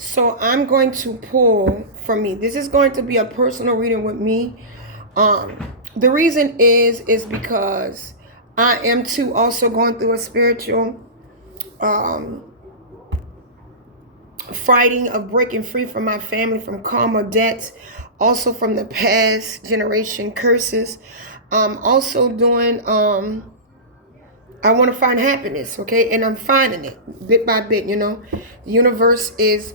So I'm going to pull from me. This is going to be a personal reading with me. The reason is because I am too also going through a spiritual fighting of breaking free from my family, from karma debts, also from the past generation curses. Also doing I want to find happiness, okay? And I'm finding it bit by bit, The universe is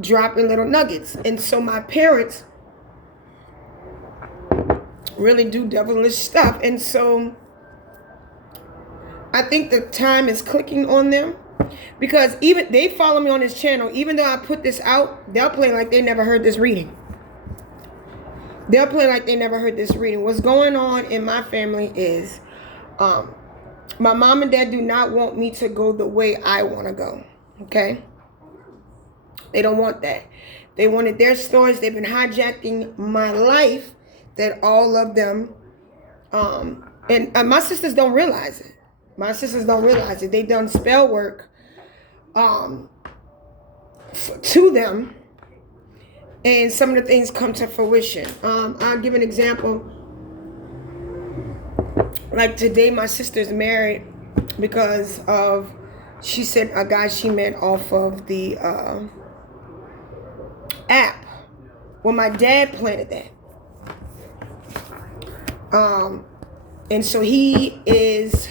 dropping little nuggets. And so my parents really do devilish stuff. And so I think the time is clicking on them, because even they follow me on this channel. Even though I put this out, they'll play like they never heard this reading. They'll play like they never heard this reading. What's going on in my family is my mom and dad do not want me to go the way I want to go. Okay? They don't want that. They wanted their stories. They've been hijacking my life, that all of them, and my sisters don't realize it. My sisters don't realize it. They done spell work to them, and some of the things come to fruition. I'll give an example. Like today, my sister's married because of, she said, a guy she met off of the app. Well, my dad planted that. And so he is,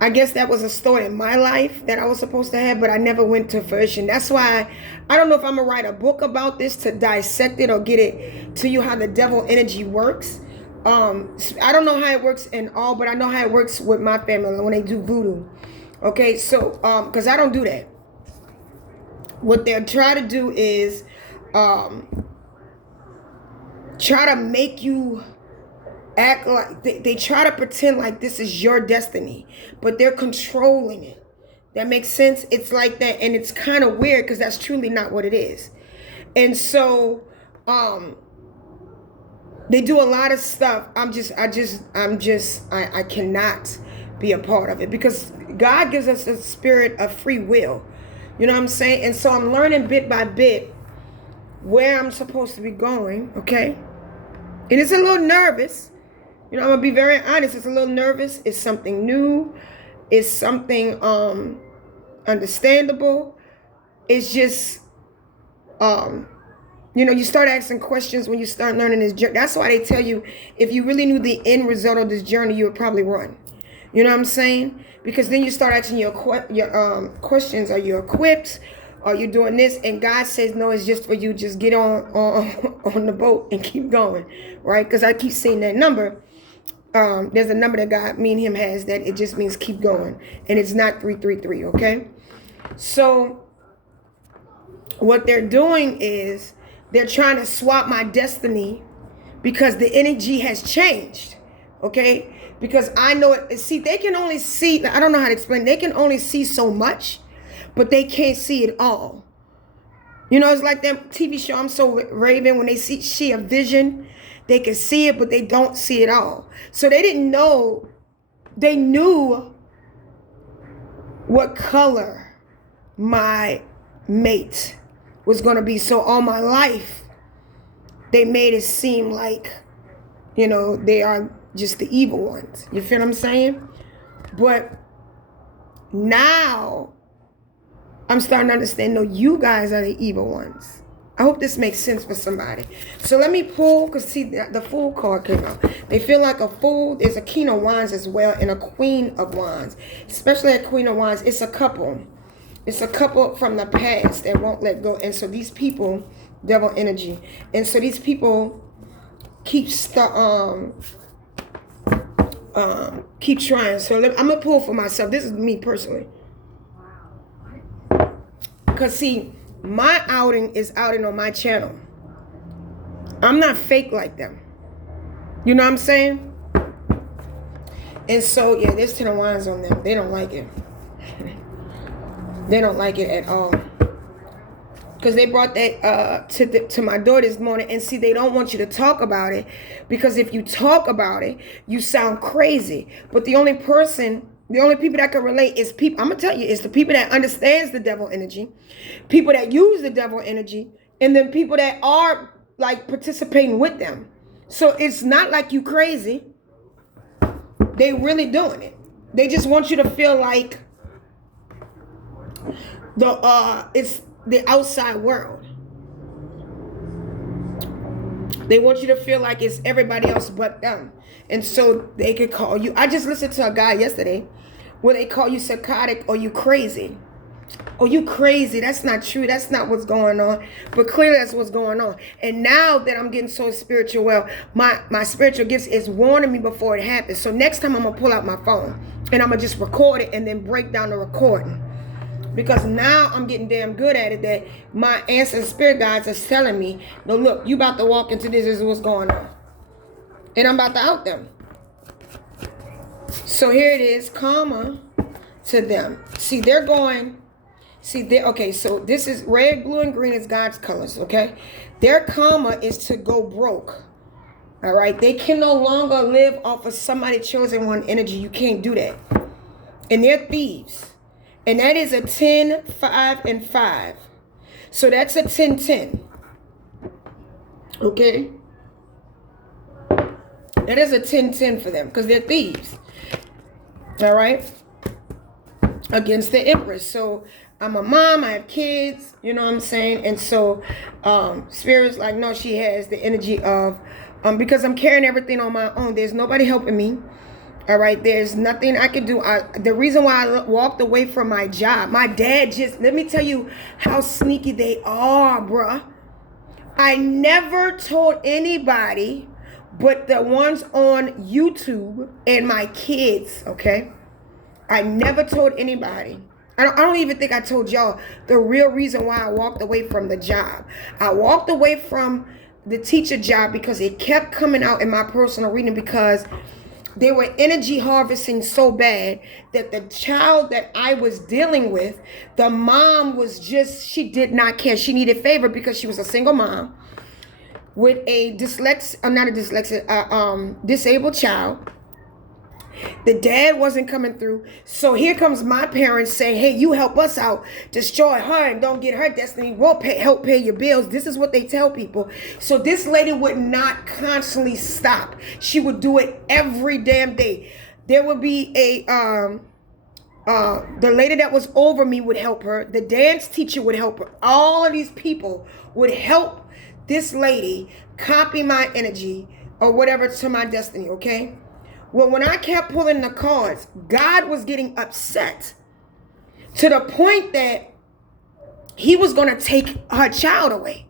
I guess that was a story in my life that I was supposed to have, but I never went to fruition. That's why I don't know if I'm gonna write a book about this to dissect it or get it to you, how the devil energy works. I don't know how it works in all, but I know how it works with my family when they do voodoo. Okay, so because I don't do that. What they're trying to do is try to make you act like they try to pretend like this is your destiny, but they're controlling it. That makes sense? It's like that, and it's kind of weird because that's truly not what it is. And so they do a lot of stuff. I cannot be a part of it, because God gives us a spirit of free will. You know what I'm saying? And so I'm learning bit by bit where I'm supposed to be going, okay? And it's a little nervous. I'm gonna be very honest. It's a little nervous. It's something new. It's something understandable. It's just you start asking questions when you start learning this journey. That's why they tell you, if you really knew the end result of this journey, you would probably run. You know what I'm saying? Because then you start asking your questions. Are you equipped? Are you doing this? And God says, no, it's just for you. Just get on the boat and keep going, right? Because I keep seeing that number. There's a number that God, me and him, has that it just means keep going. And it's not 333, okay? So what they're doing is they're trying to swap my destiny, because the energy has changed, okay? Because I know it. See, they can only see, I don't know how to explain. They can only see so much, but they can't see it all. It's like that TV show, I'm So Raven, when they see a vision, they can see it, but they don't see it all. So they didn't know, they knew what color my mate was going to be. So all my life, they made it seem like, they are just the evil ones. You feel what I'm saying? But now I'm starting to understand, no, you guys are the evil ones. I hope this makes sense for somebody. So let me pull, because see, the Fool card came out. They feel like a fool. There's a King of Wands as well, and a Queen of Wands. Especially a Queen of Wands. It's a couple. It's a couple from the past that won't let go. And so these people, devil energy. And so these people keep trying. So I'm going to pull for myself. This is me personally. Because see, my outing is outing on my channel. I'm not fake like them. You know what I'm saying? And so, yeah, there's 10 of Wands on them. They don't like it. They don't like it at all. Because they brought that to my door this morning. And see, they don't want you to talk about it. Because if you talk about it, you sound crazy. But the only person The only people that can relate is people. I'm gonna tell you, it's the people that understands the devil energy, people that use the devil energy, and then people that are like participating with them. So it's not like you crazy. They really doing it. They just want you to feel like it's the outside world. They want you to feel like it's everybody else but them. And so they could call you. I just listened to a guy yesterday where they call you psychotic or you crazy. Oh, you crazy. That's not true. That's not what's going on. But clearly that's what's going on. And now that I'm getting so spiritual, well, my spiritual gifts is warning me before it happens. So next time I'm going to pull out my phone and I'm going to just record it and then break down the recording. Because now I'm getting damn good at it that my ancestors spirit guides are telling me, no, look, you about to walk into this is what's going on. And I'm about to out them. So here it is, karma to them. See, they're going, okay, so this is red, blue, and green is God's colors, okay? Their karma is to go broke. All right? They can no longer live off of somebody chosen one energy. You can't do that. And they're thieves. And that is a 10, 5, and 5. So that's a 10, 10. Okay? That is a 10, 10 for them because they're thieves. All right? Against the Empress. So I'm a mom. I have kids. You know what I'm saying? And so Spirit's like, no, she has the energy of, because I'm carrying everything on my own. There's nobody helping me. All right, there's nothing I can do. The reason why I walked away from my job, my dad just, let me tell you how sneaky they are, bruh. I never told anybody but the ones on YouTube and my kids, okay? I never told anybody. I don't even think I told y'all the real reason why I walked away from the job. I walked away from the teacher job because it kept coming out in my personal reading because they were energy harvesting so bad that the child that I was dealing with, the mom was just, she did not care. She needed favor because she was a single mom with a disabled child. The dad wasn't coming through. So here comes my parents saying, hey, you help us out. Destroy her and don't get her destiny. We'll help pay your bills. This is what they tell people. So this lady would not constantly stop. She would do it every damn day. There would be the lady that was over me would help her. The dance teacher would help her. All of these people would help this lady copy my energy or whatever to my destiny, okay? Well, when I kept pulling the cards, God was getting upset to the point that he was going to take her child away.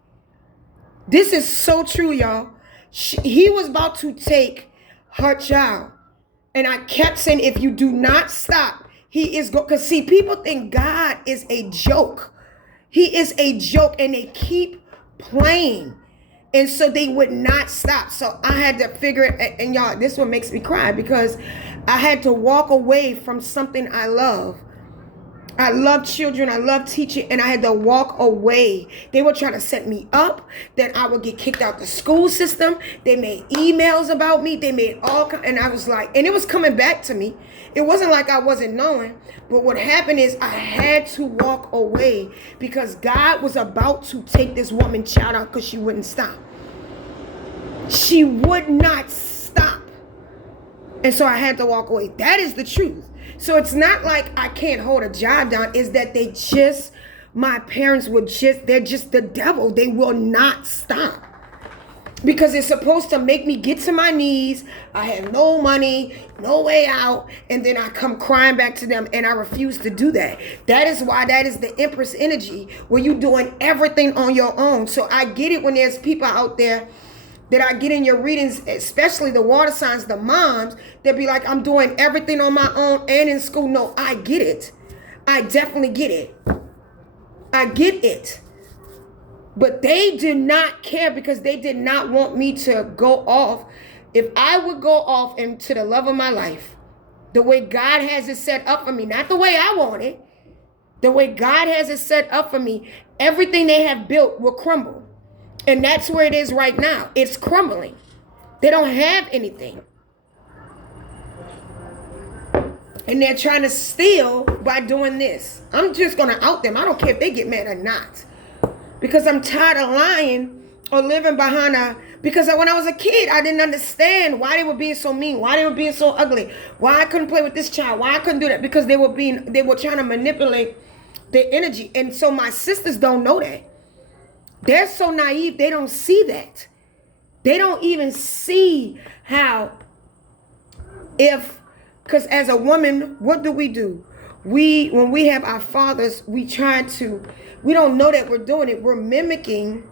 This is so true, y'all. He was about to take her child. And I kept saying, if you do not stop, he is going, because see, people think God is a joke. He is a joke and they keep playing. And so they would not stop. So I had to figure it. And y'all, this one makes me cry because I had to walk away from something I love. I love children. I love teaching. And I had to walk away. They were trying to set me up that I would get kicked out the school system. They made emails about me. They made all kinds. And I was like, and it was coming back to me. It wasn't like I wasn't knowing. But what happened is I had to walk away because God was about to take this woman's child out because she wouldn't stop. She would not stop. And so I had to walk away. That is the truth. So it's not like I can't hold a job down. It's that they just, my parents would just, they're just the devil. They will not stop. Because it's supposed to make me get to my knees. I have no money, no way out. And then I come crying back to them and I refuse to do that. That is why that is the Empress energy where you're doing everything on your own. So I get it when there's people out there that I get in your readings, especially the water signs, the moms, they'll be like, I'm doing everything on my own and in school. No, I get it. I definitely get it. I get it. But they did not care because they did not want me to go off. If I would go off into the love of my life, the way God has it set up for me, not the way I want it, the way God has it set up for me, everything they have built will crumble. And that's where it is right now. It's crumbling. They don't have anything. And they're trying to steal by doing this. I'm just going to out them. I don't care if they get mad or not. Because I'm tired of lying or living behind because when I was a kid, I didn't understand why they were being so mean, why they were being so ugly, why I couldn't play with this child, why I couldn't do that, because they were trying to manipulate their energy. And so my sisters don't know that. They're so naive, they don't see that. They don't even see how because as a woman, what do? When we have our fathers, we don't know that we're doing it. We're mimicking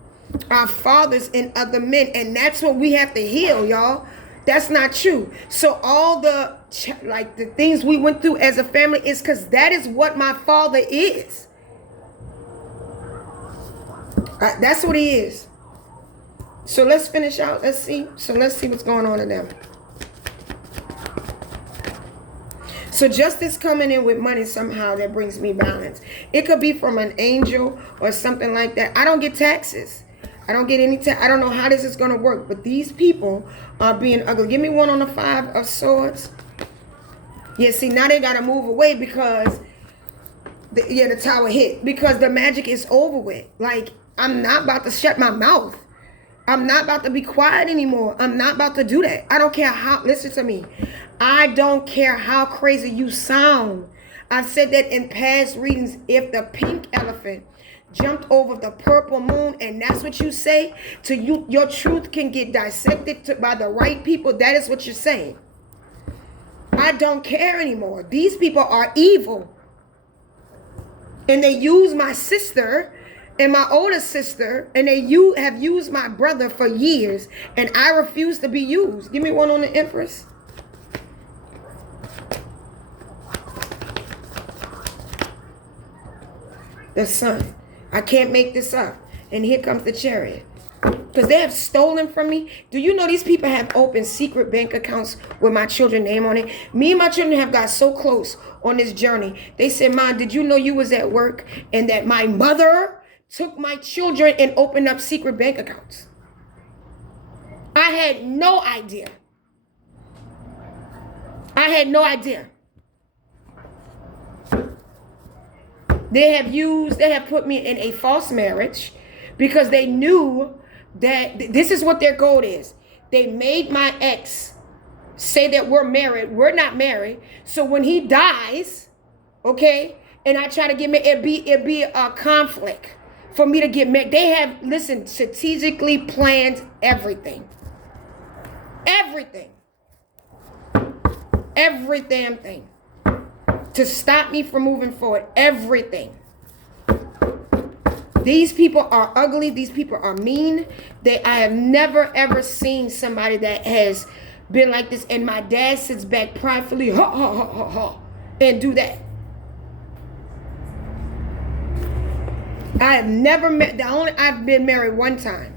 our fathers and other men. And that's what we have to heal, y'all. That's not true. So all the things we went through as a family is because that is what my father is. That's what he is. So let's finish out. Let's see what's going on in them. So justice coming in with money somehow that brings me balance. It could be from an angel or something like that. I don't get taxes. I don't get any I don't know how this is going to work. But these people are being ugly. Give me one on the 5 of swords. Yeah, see, now they got to move away because the tower hit. Because the magic is over with. Like, I'm not about to shut my mouth. I'm not about to be quiet anymore. I'm not about to do that. I don't care how, listen to me. I don't care how crazy you sound. I've said that in past readings. If the pink elephant jumped over the purple moon and that's what you say to you, your truth can get dissected by the right people. That is what you're saying. I don't care anymore. These people are evil. And they use my sister and my older sister, and they have used my brother for years, and I refuse to be used. Give me one on the Empress. The Sun. I can't make this up. And here comes the Chariot. Because they have stolen from me. Do you know these people have opened secret bank accounts with my children's name on it? Me and my children have got so close on this journey. They said, Mom, did you know you was at work and that my mother took my children and opened up secret bank accounts? I had no idea. I had no idea. They have put me in a false marriage because they knew that this is what their goal is. They made my ex say that we're married. We're not married. So when he dies, okay, and I try to get married, it'd be a conflict for me to get married. They have, strategically planned everything. Everything. Every damn thing. To stop me from moving forward. Everything. These people are ugly. These people are mean. I have never ever seen somebody that has been like this. And my dad sits back pridefully, and do that. I have never met. I've been married one time.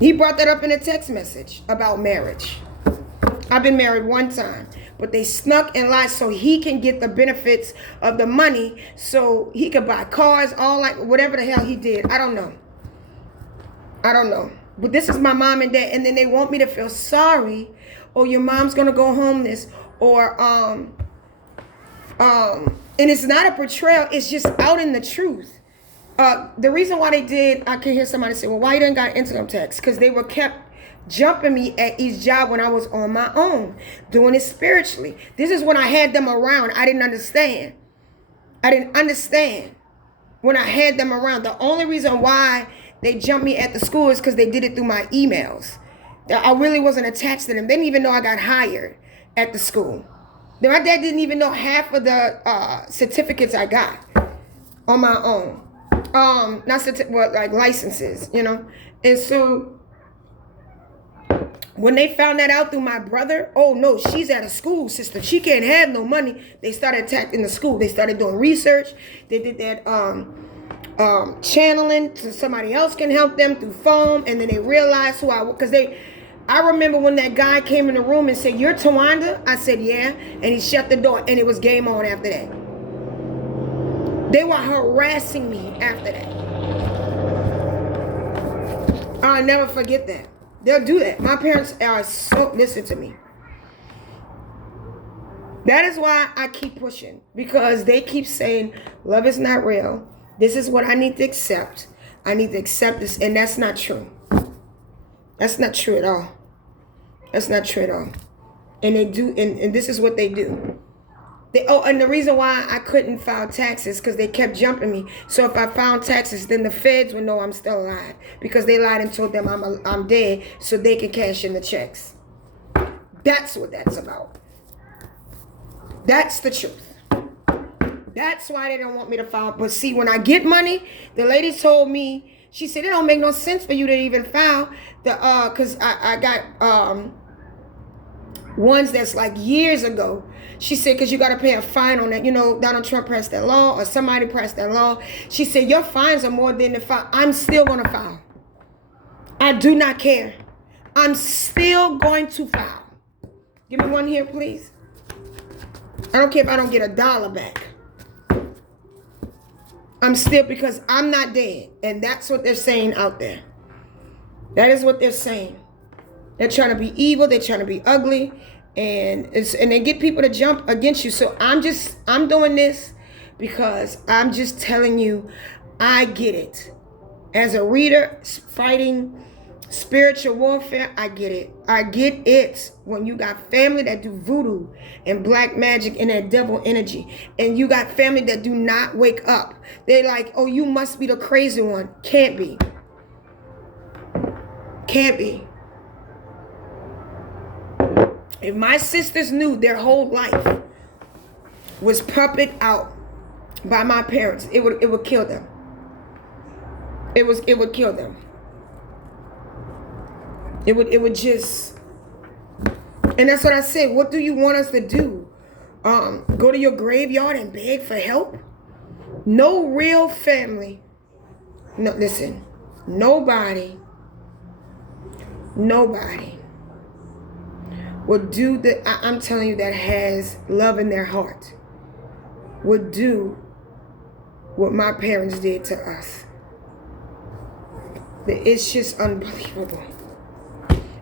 He brought that up in a text message about marriage. I've been married one time. But they snuck and lied so he can get the benefits of the money, so he could buy cars, whatever the hell he did. I don't know. But this is my mom and dad, and then they want me to feel sorry. Or your mom's gonna go homeless, or and it's not a portrayal. It's just out in the truth. The reason why they did, I can hear somebody say, "Well, why you didn't got income tax?" Because they were kept jumping me at each job when I was on my own, doing it spiritually. This is when I had them around. I didn't understand when I had them around. The only reason why they jumped me at the school is because they did it through my emails. I really wasn't attached to them. They didn't even know I got hired at the school. Then my dad didn't even know half of the certificates I got on my own. Like licenses, And so when they found that out through my brother, oh no, she's at a school system. She can't have no money. They started attacking the school. They started doing research. They did that channeling so somebody else can help them through phone. And then they realized who I was. Because I remember when that guy came in the room and said, "You're Tawanda?" I said, "Yeah." And he shut the door and it was game on after that. They were harassing me after that. I'll never forget that. They'll do that. My parents are listen to me. That is why I keep pushing, because they keep saying love is not real. This is what I need to accept. I need to accept this, and that's not true. That's not true at all. That's not true at all. And they do, and this is what they do. And the reason why I couldn't file taxes, because they kept jumping me. So if I filed taxes, then the feds would know I'm still alive, because they lied and told them I'm dead so they can cash in the checks. That's what that's about. That's the truth. That's why they don't want me to file. But see, when I get money, the lady told me, she said, it don't make no sense for you to even file. Because I got ones that's like years ago. She said, because you got to pay a fine on that. You know, Donald Trump passed that law, or somebody passed that law. She said, your fines are more than the file. I'm still going to file. I do not care. I'm still going to file. Give me one here, please. I don't care if I don't get $1 back. I'm still, because I'm not dead. And that's what they're saying out there. That is what they're saying. They're trying to be evil. They're trying to be ugly. And they get people to jump against you. So I'm doing this because I'm just telling you, I get it. As a reader fighting spiritual warfare, I get it. I get it. When you got family that do voodoo and black magic and that devil energy, and you got family that do not wake up. They're like, oh, you must be the crazy one. Can't be. Can't be. If my sisters knew their whole life was puppet out by my parents, it would kill them. It would kill them. It would just, and that's what I said. What do you want us to do? Go to your graveyard and beg for help? No real family. No, listen. Nobody would do I'm telling you, that has love in their heart, would do what my parents did to us. It's just unbelievable.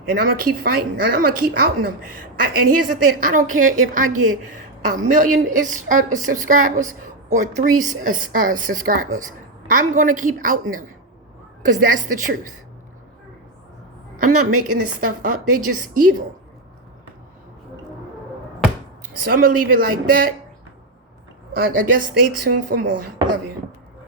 And I'm going to keep fighting. And I'm going to keep outing them. And here's the thing. I don't care if I get 1 million subscribers or 3 subscribers. I'm going to keep outing them. Because that's the truth. I'm not making this stuff up. They just evil. So I'm going to leave it like that. I guess stay tuned for more. Love you.